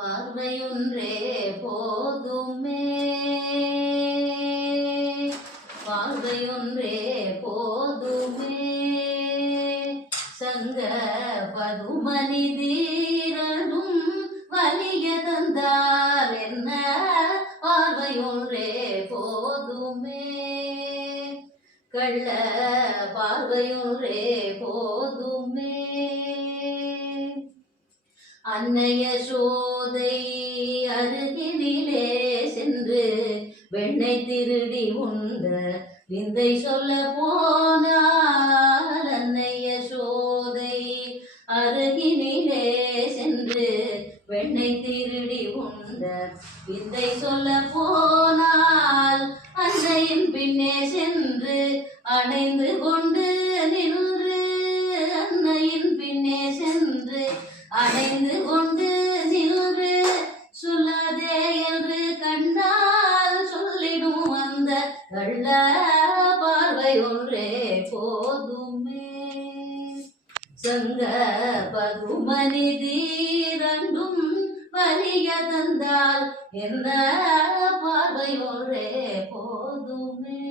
பார்வையொன்றே போதுமே, பார்வையொன்றே போதுமே. சங்க பதுமணி தீரனும் வலிய தந்தால் என்ன, பார்வையொன்றே போதுமே. கள்ள பார்வையொன்றே போதுமே. அன்னைய சோதை அருகினிலே சென்று வெண்ணை திருடி உண்ட விந்தை சொல்ல போனால், அன்னைய சோதை அருகினிலே சென்று வெண்ணை திருடி உண்ட விந்தை சொல்ல போனால், அன்னையின் பின்னே சென்று அணைந்து கொண்டு நின்று, அன்னையின் பின்னே சென்று அணைந்து கொண்டு நின்று, சொல்லாதே என்று கண்ணால் சொல்லிடும் அந்த கள்ள பார்வையொன்றே போதுமே. சங்க பதுமணி தீரண்டும் வலிய தந்தால் என்ன, பார்வையொன்றே போதுமே.